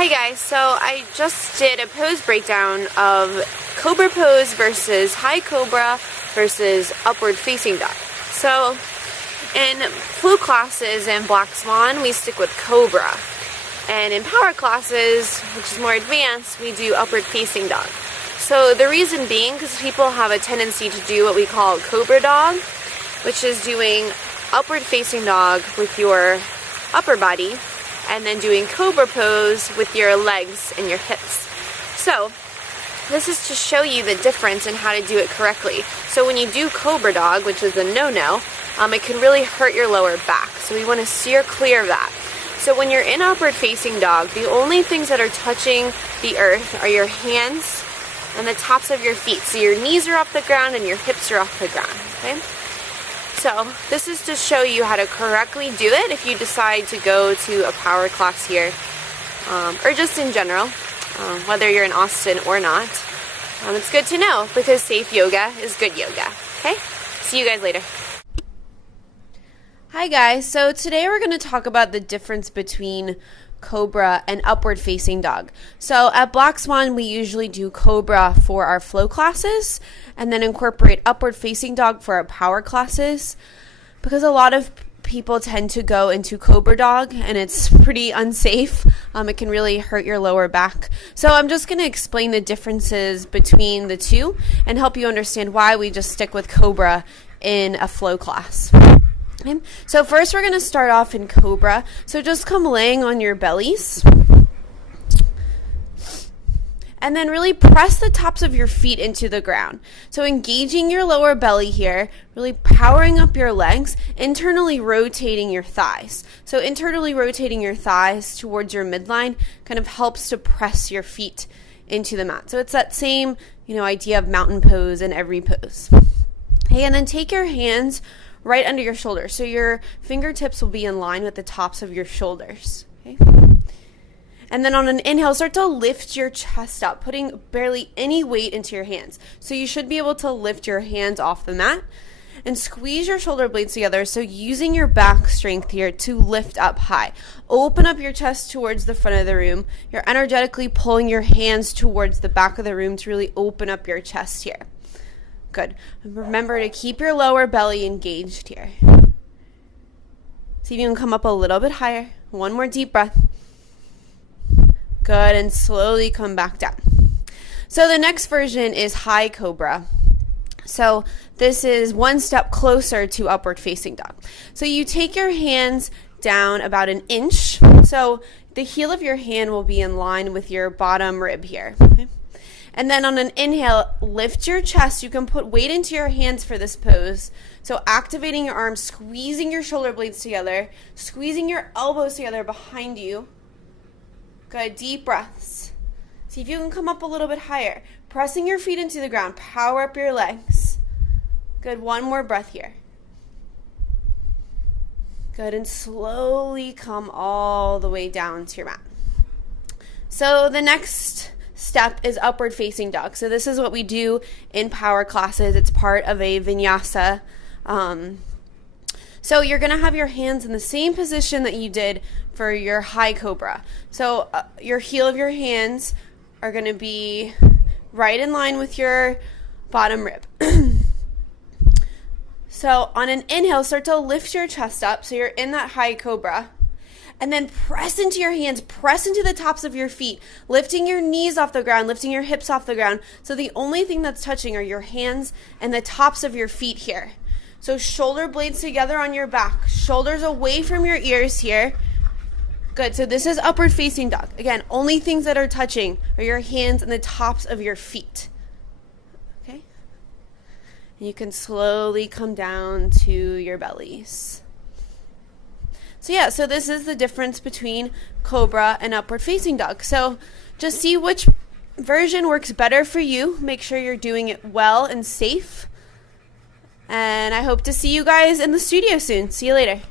Hi guys, so I just did a pose breakdown of Cobra pose versus high Cobra versus upward facing dog. So in flow classes and Black Swan, we stick with Cobra. And in power classes, which is more advanced, we do upward facing dog. So the reason being, because people have a tendency to do what we call Cobra dog, which is doing upward facing dog with your upper body, and then doing Cobra pose with your legs and your hips. So this is to show you the difference in how to do it correctly. So when you do Cobra dog, which is a no-no, it can really hurt your lower back. So we want to steer clear of that. So when you're in upward facing dog, the only things that are touching the earth are your hands and the tops of your feet. So your knees are off the ground and your hips are off the ground, okay? So this is to show you how to correctly do it if you decide to go to a power class here, or just in general, whether you're in Austin or not. It's good to know because safe yoga is good yoga, okay? See you guys later. Hi guys, so today we're going to talk about the difference between Cobra and upward facing dog. So at Black Swan, we usually do Cobra for our flow classes and then incorporate upward facing dog for our power classes, because a lot of people tend to go into Cobra dog and it's pretty unsafe. It can really hurt your lower back. So I'm just going to explain the differences between the two and help you understand why we just stick with Cobra in a flow class. Okay. So first we're going to start off in Cobra. So just come laying on your bellies. And then really press the tops of your feet into the ground. So engaging your lower belly here, really powering up your legs, internally rotating your thighs. So internally rotating your thighs towards your midline kind of helps to press your feet into the mat. So it's that same, idea of mountain pose in every pose. Okay, and then take your hands right under your shoulders. So your fingertips will be in line with the tops of your shoulders. Okay? And then on an inhale, start to lift your chest up, putting barely any weight into your hands. So you should be able to lift your hands off the mat and squeeze your shoulder blades together. So using your back strength here to lift up high. Open up your chest towards the front of the room. You're energetically pulling your hands towards the back of the room to really open up your chest here. Good. Remember to keep your lower belly engaged here. See if you can come up a little bit higher. One more deep breath. Good, and slowly come back down. So the next version is high Cobra. So this is one step closer to upward facing dog. So you take your hands down about an inch. So the heel of your hand will be in line with your bottom rib here. Okay? And then on an inhale, lift your chest. You can put weight into your hands for this pose. So activating your arms, squeezing your shoulder blades together, squeezing your elbows together behind you. Good, deep breaths. See if you can come up a little bit higher. Pressing your feet into the ground. Power up your legs. Good, one more breath here. Good, and slowly come all the way down to your mat. So the next step is upward facing dog. So this is what we do in power classes. It's part of a vinyasa. So you're going to have your hands in the same position that you did for your high Cobra. So your heel of your hands are going to be right in line with your bottom rib. So on an inhale, start to lift your chest up. So you're in that high Cobra. And then press into your hands, press into the tops of your feet, lifting your knees off the ground, lifting your hips off the ground. So the only thing that's touching are your hands and the tops of your feet here. So shoulder blades together on your back, shoulders away from your ears here. Good, so this is upward facing dog. Again, only things that are touching are your hands and the tops of your feet. Okay? And you can slowly come down to your bellies. So this is the difference between Cobra and upward facing dog. So just see which version works better for you. Make sure you're doing it well and safe. And I hope to see you guys in the studio soon. See you later.